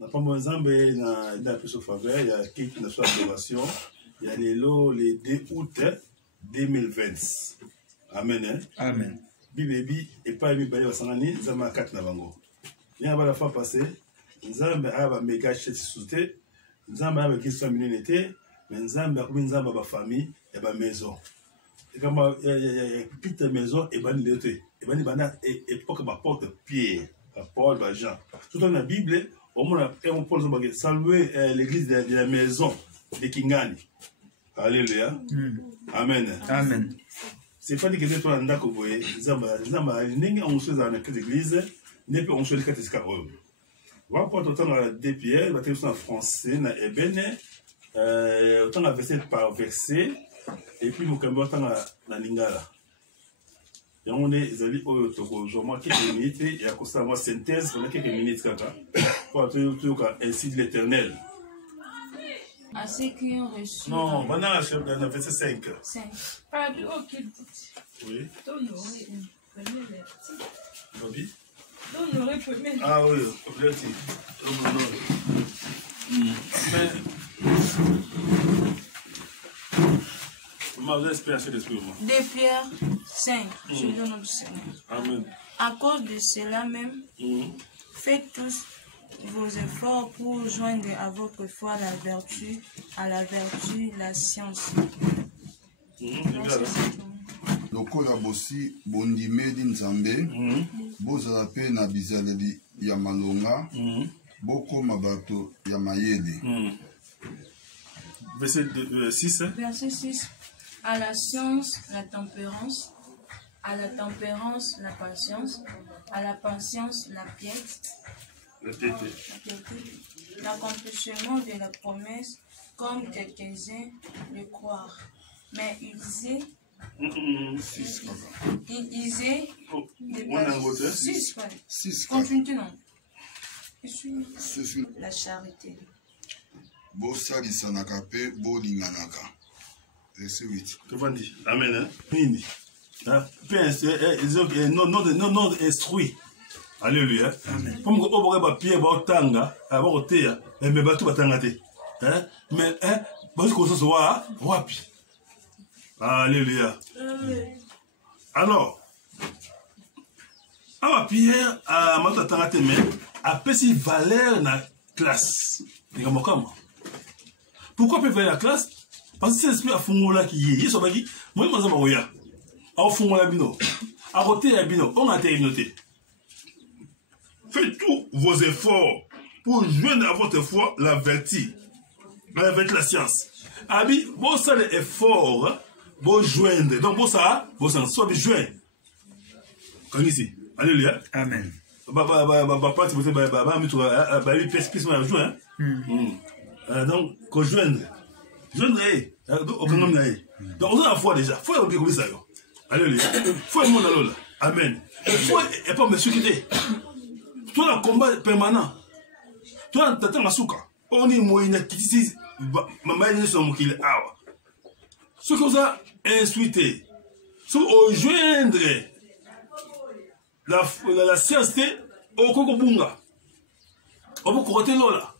n'a pas mon zambé na plus au faveur, il y a qui n'a soit approbation, il y a les 2 août 2020. Amen. Hein? Amen. Bibi et pas mi bayo sangani zama 4 na bango. Bien avant la fois passée, nzambe aba méga chez souté, nzambe aba qui soit minité, mais nzambe a comme nzambe ba famille et ba maison. Et comme il petite maison et ban l'été. Et ban bana époque ba porte Pierre, ba Paul, ba Jean. Tout dans la Bible, au moins on Paul zo saluer l'église de la maison de Kingani. Alléluia. Amen. Amen. C'est pas dit que les gens n'ont voyé, zamba n'ingi on se dans l'église, n'est pas on se les catéchistes. Va pas autant à des pierres, va être en français, na ebene, autant à verset par verset, et puis nous cambions autant à lingala. Et on est zali au togo, je vois quelques minutes et à cause de moi synthèse pendant quelques minutes kaka, pour tout cas ainsi de l'Éternel. À ceux qui ont reçu. Non, maintenant, je vais verset 5. 5. Oui. Bobby? Ah oui, peut-être. Mais. Vous espéré l'esprit. 2 Pierre 5. Je donne au Seigneur. Amen. À cause de cela même, faites tous vos efforts pour joindre à votre foi la vertu, à la vertu la science. Lokola bosi bondimeli nzambe bozala pe na bizaleli ya malonga bokoma bato ya mayele. Verset 6. Verset 6. À la science, la tempérance. À la tempérance, la patience. À la patience, la piété. L'accomplissement de la promesse, comme quelques-uns le croient. Mais il disait. Il disait. 6. Continue, non. La charité. Bosalisanaka pe bolinganaka. Verset 8. Amen. Nini. Non instruit. Alléluia. Comme on va pied tanga, avoir terre, mais batu batanga te. Mais parce que ça soit wapi. Alléluia. Alors, à Pierre à mata tanga te mais a pesi valeur na classe. Pourquoi peut valeur la classe? Parce que c'est l'esprit à fungola qui y est. Moi je m'en vais à fungola bino. À côté à bino, on a été noté. Faites tous vos efforts pour joindre à votre foi la vertu, la science. Abi, bon ça les efforts, bon joindre. Donc bon ça, soit bien joindre. Comme ici. Alléluia. Amen. Donc, qu'on joindre. Joindre, donc on a la foi déjà. Foi est comme ça. Alléluia. Foi est mon allola. Amen. Foi est pas me quitter. Toi, le combat permanent. Toi, tu as un souka. On est moyen qui dit, maman est son mokil awa. Ce que ça insuité. Ce qu'on joindre la science au Kokobunga. On peut côté là.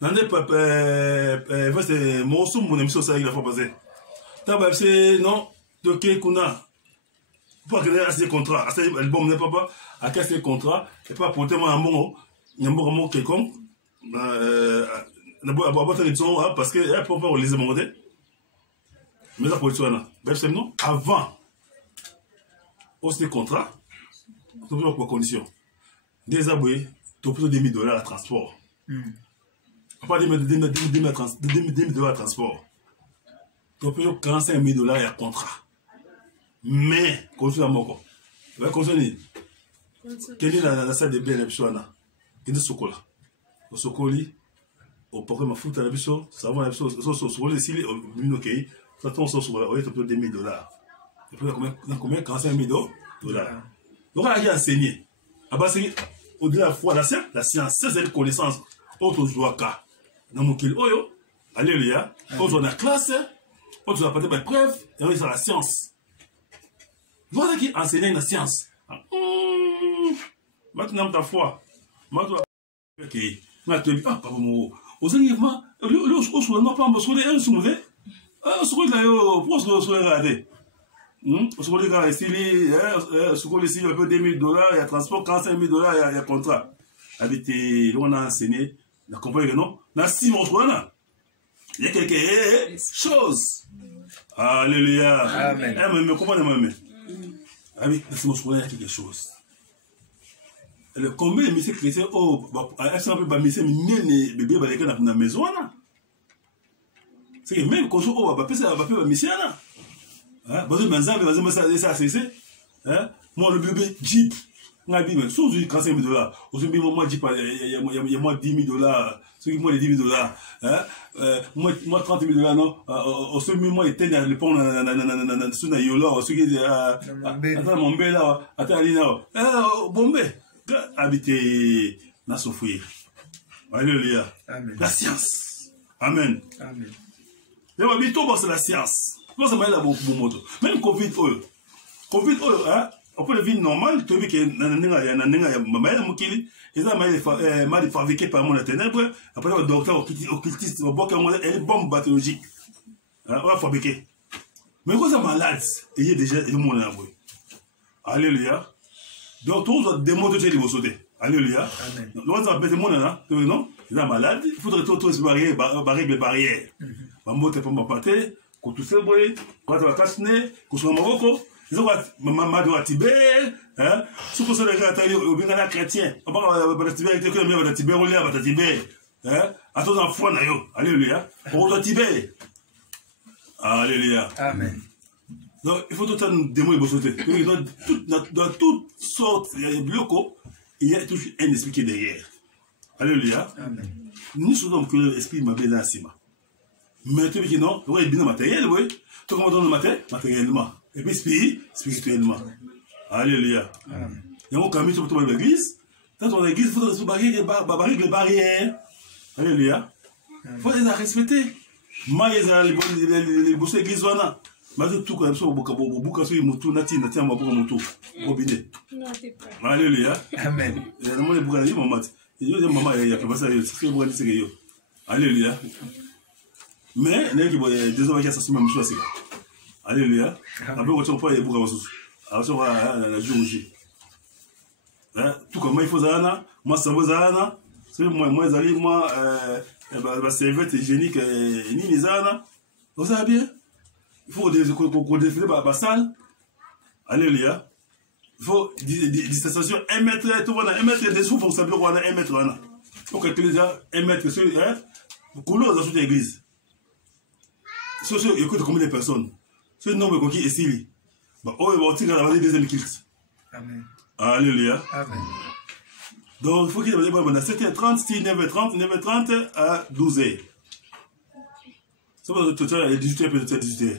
Nande pas c'est mon sou mon émission ça il a pas passé. T'as c'est non de quel kuna. Pas que assez contrat, assez album n'est pas à quel contrat et pas pour tellement un bon nyambo quelconque. D'abord parce que pour pas les demander. Mais ça pour toi là. C'est non avant aussi contrat. Toujours pour condition. Des abonnés, tu peux $2 000 à transport. Pas $2 000 à transport. Tu peux $45 000 à contrat. Mais, quand tu as mon corps, quelle est la salle de bien la bichouana? Quel est le chocolat? Au socoli, au pourquoi ma fout à la bichou, ça va la bichou, sur les cils, au minoké, ça tombe sur le oui, tu peux $2 000. Tu peux combien $45 000? Donc, on a enseigné. Au-delà de la foi, la science, c'est cette connaissance. Autre joie, dans mon kil, oyo, alléluia, autre dans la classe, autre dans la preuve, et on est sur la science. Voilà qui enseigne la science. Maintenant, ta foi, maintenant, qui na te ah papa mo ozengi ma le oso na pa mboso le ensumude oso la yo poso oso regarder oso le gars ici oso le ici un peu $2000 il y a transport $45,000 il y a contrat habité on a enseigné la compagnie non na 6 mois là il y a quelque chose alléluia amen mais comment même avec la 6 mois il y a quelque chose. Combien de messieurs chrétiens exemple bamisier minene bébé baleka na maison là c'est que même quand on va passer bamisier là hein parce que maintenant ça c'est hein moi le bébé Jeep na bi mais sous $45,000 aussi bi moi Jeep il y a moi $10,000 ceux qui moi les $10,000 hein moi $30,000 non aussi moi était dans le pont na sous na yolo ceux qui attends mon bel là attends ali là Bombay habiter na souffrir. Alléluia. Amen. La science. Amen. Amen. Et va bientôt c'est la science. Moi ça m'a la bon moto. Même Covid hein, on peut le vivre normal, tu vois que na mama ya mukili, ils ont mal fabriqué par mon ténèbre, après le docteur occultiste, on boit une bombe bactériologique. On va fabriquer. Mais quand ça malade, il y a déjà le monde là. Alléluia. Donc, tous les démons de Dieu vont sauter. Alléluia. Donc, on va mettre le monde là, non? Il est malade, il faudrait tout barrer les barrières. Ma moto est pas ma pâté, quand tout se boit, quand tu vas casser, quand tu vas Marocco, ils ont ma doigt Tibet, hein? Ce que c'est les gars, au bien chrétien, on va Tibet, il y a Tibet, on l'a Tibet, hein? À tous en foi, alléluia. On va Tibet. Alléluia. Amen. Donc, il faut tout le temps démons et sauter. Dans toutes sortes de locaux, il y a toujours un esprit qui est derrière. Alléluia. Amen. Nous sommes que l'esprit m'a bien là, mais tu dis non, il y a bien matériel, oui. Tu commences dans le matériellement. Et puis spirituellement. Alléluia. Amen. Et on camille sur l'église. Dans l'église, il faut se barrer les barrières. Alléluia. Il faut les respecter. Moi, les bosses l'église, voilà. Mais tout comme ça, beaucoup de motos, nati ma beaucoup moto, robinet. Alléluia. Amen. Il y a des gens qui ont dit maman, il y a des mamans il y a pas ça, c'est bon, c'est que alléluia. Mais il y a des gens qui ont ça même chose. Alléluia. Après quand on parle, il y a beaucoup de choses. Alors ça va la géologie. Tout comme il faut ça, moi ça va ça, c'est moi j'arrive moi serviette hygiénique ni les ana. Vous savez bien? Il faut qu'on défile la salle. Alléluia. Il faut distanciation 1 mètre, tout va 1 mètre des sous pour savoir qu'on a 1 mètre. Il faut calculer déjà 1 mètre sur couleur dans toute l'église. Il écoute combien de personnes. Ce nombre qui est ici. Oh, il va tirer la deuxième culte. Amen. Alléluia. Amen. Donc, il faut qu'il y ait 7h30, 9h30, 9h30 à 12h. Ça va être 18h, peut-être 18h.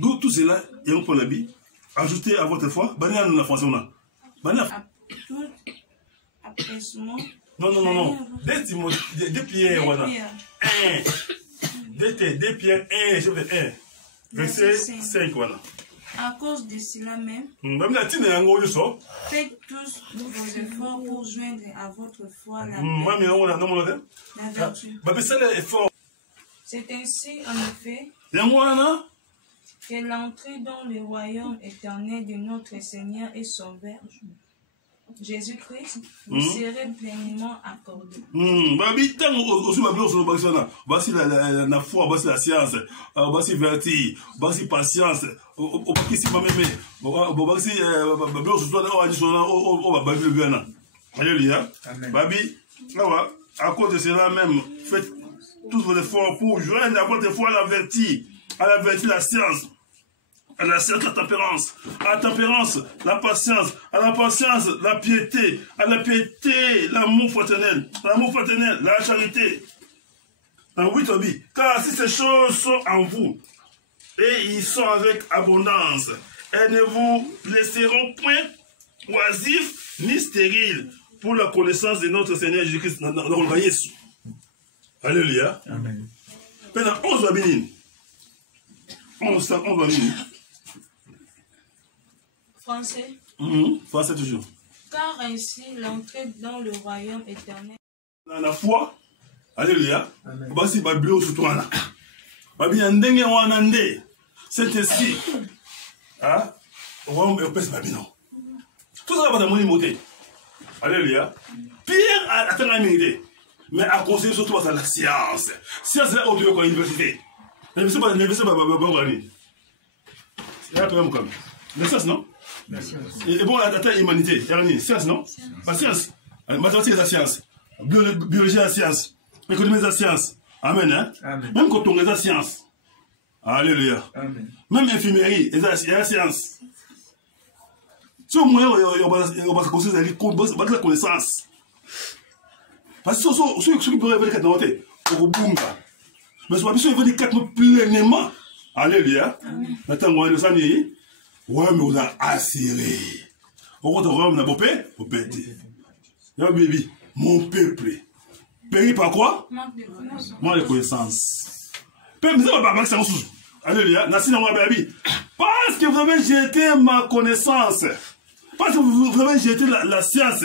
Donc, tout cela, il y a un peu l'habit. Ajoutez à votre foi. Banné à la française, on a. Banné à. Tout apaisement. Non. Deux pierres, voilà. 2 pierres, 1, chapitre 1. Verset 5, voilà. À cause de cela même, faites tous vos efforts pour joindre à votre foi la vertu. C'est ainsi, en effet, que l'entrée dans le royaume éternel de notre Seigneur et Sauveur, Jésus-Christ, vous serez pleinement accordé. Voici la foi, voici la science, voici vertu, voici patience, alléluia. À cause de cela même, faites tous vos efforts pour joindre à votre foi la vertu la science. À la science, la tempérance. À la tempérance, la patience. À la patience, la piété. À la piété, l'amour fraternel. L'amour fraternel, la charité. Oui, Toby. Car si ces choses sont en vous, et ils sont avec abondance, elles ne vous laisseront point oisifs ni stériles pour la connaissance de notre Seigneur Jésus-Christ. Alléluia. Amen. Pendant 11 minutes. 11 minutes. Français. Français toujours. car ainsi l'entrée dans le royaume éternel. La foi, alléluia, basi babilo sutwana. Babi ndenge wana nde. C'est ainsi. Ah, on va passer babino. Tout ça va dans mon immoté. Alléluia. Pierre a atteint la minute. Mais à conseiller surtout à la science. Science là où tu es à l'université. L'université pas l'université. Il y a un problème comme. La science non? La science. Et bon, attends, humanité. Il y a une science non? La science. Mathématiques la science. Biologie la science. Économie la science. Amen. Hein? Amen. Même quand on est la science. Alléluia. Amen. Même infirmerie, il y a la science. Si au moins, on va se construire la connaissance. Parce que ceux qui peuvent révéler 4 notes, au boum. Mais si on veut dire 4 notes pleinement. Alléluia. Maintenant, on va le savoir. Ouais, mais on a assuré. On va te rendre au pété. Yo, baby, mon peuple. Péri par quoi? Moi, les connaissances. Peuple, mais ça va pas ça. Alléluia. Nassi dans moi, baby. Parce que vous avez jeté ma connaissance. Parce que vous avez jeté la science.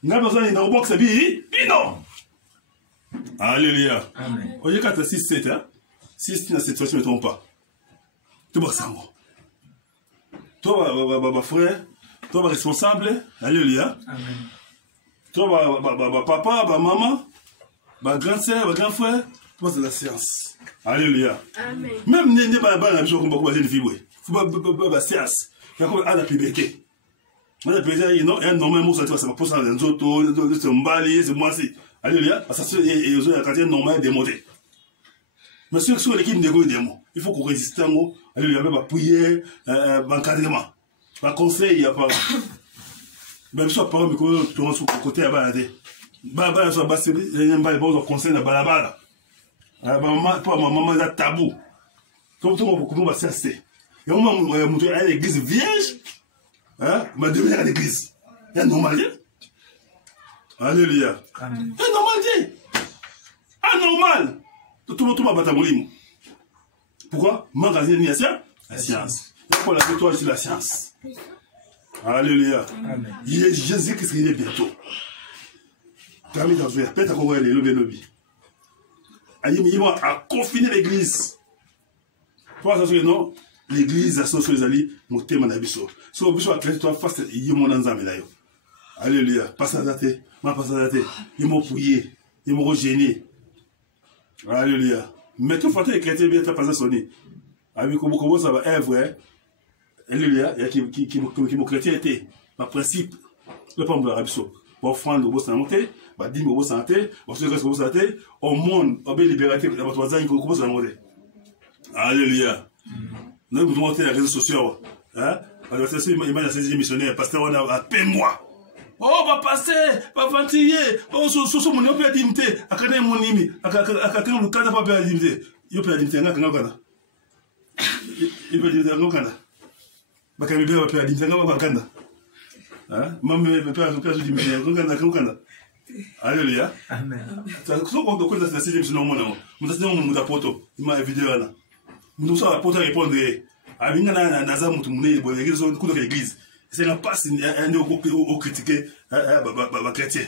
Vous avez besoin d'un box, non. Alléluia. Amen. Au lieu 4, 6, 7, hein? 6, 7, je ne me trompe pas. Tout le monde. Toi, frère, toi, responsable. Alléluia. Amen. Toi, papa, maman, grande sœur, grand frère, toi, c'est la science. Alléluia. Amen. Même si vous avez la mission, vous avez une fille. Vous avez la science. Vous avez la publicité. Vous avez un homme, ça va pour ça, les autres, c'est Mbali, c'est moi aussi. Alléluia. Parce que les autres, quand normal démonté. Mais ceux qui sont l'équipe de démon, il faut qu'on résiste. Alléluia. Il va prier, encadrement. Par conseil, il n'y a pas. Même si on parle, mais qu'on sur le côté à balader. Baba, ça va se dire, il y a un conseil à balabala. Maman, il y a tabou. Tout le monde va s'assister. Et on m'a montré à l'église vierge. Ma devenir à l'église. Il y a normal. Alléluia. Amen. Il y a normal. Anormal. Tout le monde va battre mon limon. Pourquoi? Magasin ni la science. Il y a quoi la victoire sur la science. Alléluia. Amen. Jésus-Christ est bientôt. Camille dans le pète à courir les lobby. Il va confiner l'église. Pourquoi ça se non? L'église a sauté les alliés, mon thème en abisso. Si on veut attraper toi face, il y a mon ensemble là. Alléluia. Passe à la tête, ma passe à la tête. Ils m'ont fouillé, ils m'ont gêné. Alléluia. Mais tout le temps, les chrétiens bien passé sonner. Avec comment ça va être vrai. Alléluia. Il y a qui mon chrétien était. Par principe, le pas me abisso. Pour offrande au beau santé, bah dîme au beau santé, au secret au beau santé, au monde, au bel liberté, à votre voisin, il commence à monter. Alléluia. Nous avons monté les réseaux sociaux. Hein? Alors, c'est une image de missionnaire. Pasteur, on a peine moi. Oh, va passer, va ventiller. Oh, sur mon opé à dimité. À quand mon imi. À quand le cadre pas à dimité. Il peut à dimité. Il peut dire non, Canada. Bakami bien va à dimité. Non, va Canada. Hein? Maman, peut à dimité. Non, Canada. Alléluia. Amen. Ça, ce qu'on doit connaître, c'est le nom. Nous avons un poto. Il m'a évidé là. Nous avons un poto à répondre. Abingana naza mutu mune bo l'église on kudo l'église c'est la passe un au critiquer ba chrétien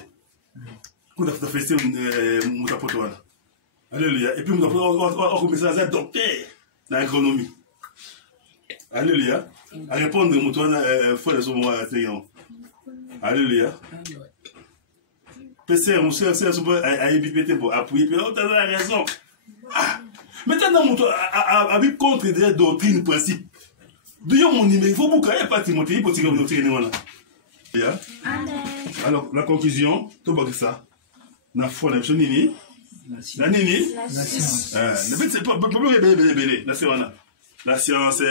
kudo fa fester mutu poto wala alléluia et puis nous avons commencé à docteur dans l'agronomie alléluia à répondre mutu wana faut les mots alléluia PC monsieur c'est à IBPT pour appuyer puis on a raison. Maintenant, on a contre des doctrines, principes. D'ailleurs, mon numéro, il faut beaucoup, il n'y a pas de Timothée, il faut tirer le doctrine. Alors, la conclusion, tout le monde ça. La foi, la nini. La nini. La science. C'est pas la science,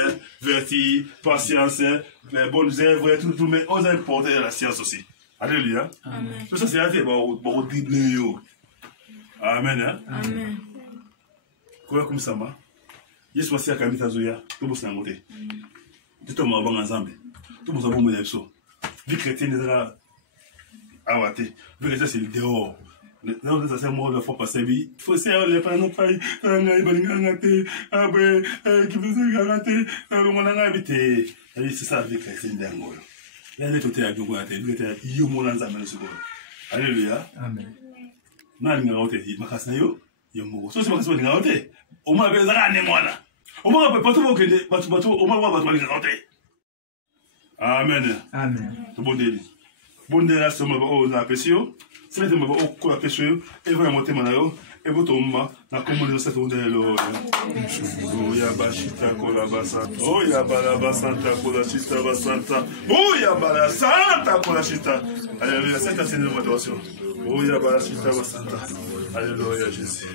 vertu, patience, les bonnes œuvres, tout, mais on a importé la science aussi. Alléluia. Tout ça, c'est un fait, bon, amen. Amen. Quoi comme ça va? Je suis passé à Kamita Zoya, tout le monde s'est monté. Tout le monde va ensemble. Tout le monde va monter. Vu que chrétien est là, à Wate, vu que ça c'est le dehors. Non, ça c'est un mot de fois passé. Il faut essayer de faire nos pailles. Qui veut se garantir? Le monde a habité. C'est ça avec chrétien d'Angola. là les côtés à Djogo à terre, il y a mon ensemble de secours. Alléluia. Amen. N'a rien raté, il m'a cassé yo, il y a mon. Ça c'est pas ça rien raté. Au moins avec ça n'est moi là. Au moins pas tout que pas tout, au moins pas tout rien raté. Amen. Amen. Tout bon délire. Bon délire là c'est moi on a apprécié. C'est le moi on quoi apprécié et vraiment te manayo. Et vous tombe na commune de cette ondelo. Oh ya bashita kola basanta. Oh ya bala basanta kola chita basanta. Oh ya bala santa kola chita. Alléluia, c'est assez de motivation. Oh ya bala chita basanta. Alléluia Jésus.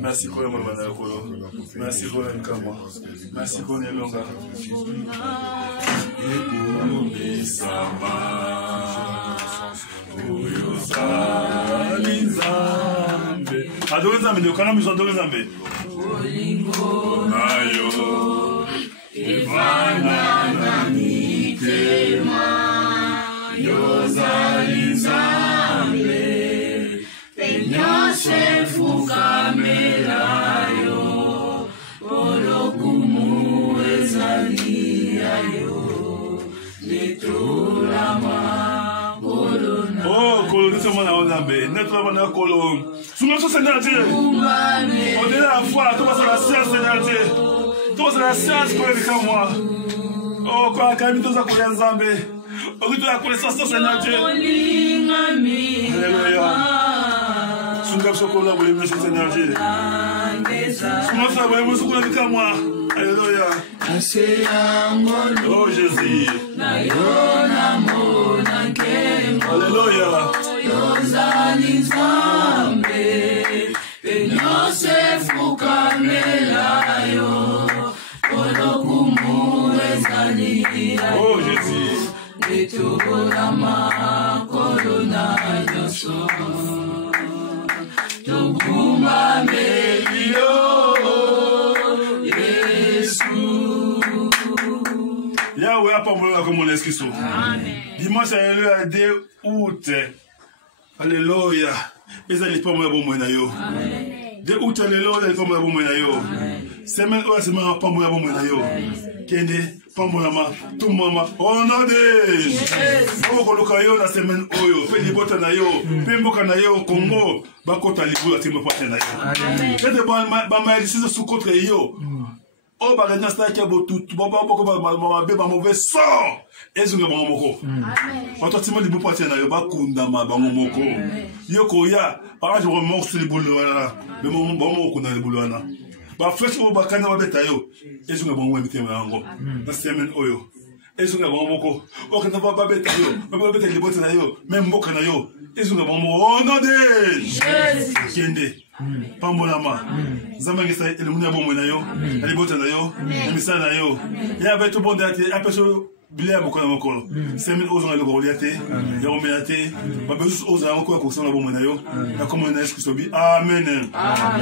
Merci pour le moment de merci pour le camp. Merci pour le longa. Adore Nzambe, ndio kana mwisho adore Nzambe. Ayo. Ivana na mitema. Yozali Nzambe. Penyose fukamela yo. Olokumu ezali ayo. Netolama. Oh, colon, c'est mon Nzambe. Nettoie mon colon. Sous mon Seigneur Dieu. On est là à foi. Tout va la science, Seigneur Dieu. Tout va la science pour avec moi. Oh, quoi, quand il doit couler Nzambe. On doit la connaissance, Seigneur Dieu. Alléluia. Sous mon chocolat, vous l'aimez, Seigneur Dieu. Sous mon chocolat, vous l'aimez avec moi. Alléluia. Oh, Jésus. Alléluia. Yozali Nzambe, penyose fukamela yo, olokumu ezali ayo. Oh Jésus. Netolama kolona yoso, tobuma melio, Yesu. Yahweh a pas mouru comme mon esquisso. Dimanche, alléluia, 2 août. Alléluia. Ils allaient pas bon moyen yo. 2 août, alléluia, ils allaient pas bon moyen yo. Semaine où semaine pas bon moyen yo. Kende, pas bon ma, tout mama. Oh non de. Oh koloka yo la semaine oyo. Pe libota na yo, pe mboka na yo Congo, ba kota libu ati mo pate na yo. Kende ba ma décision sous contre yo. Oh ba gagner ça qui a beau tout, ba mauvais sort. Ezunga bango moko. Amen. Timo libu pati na yo ba kunda ma bango moko. Yo koya, para je remords sur les boules là. Mais mon moko na les boules là. Ba fresh o ba kana ba beta yo. Ezunga bango invité mango. Na semaine oyo. Ezunga bango moko. O kana ba beta yo. Ba beta libu na yo, même mboka na yo. Ezunga bango oh non de. Jésus. Kende. Pambolama. Zamanga sa elemuna bomwe na yo. Alibota na yo. Emisa na yo. Ya ba to bonde ati apeso Bilé à beaucoup de mokolo. 5000 aux ans le goliaté. Il reméaté. Ma besoin aux ans encore qu'on s'en a bon monayo. La commune est-ce que sobi. Amen. Amen.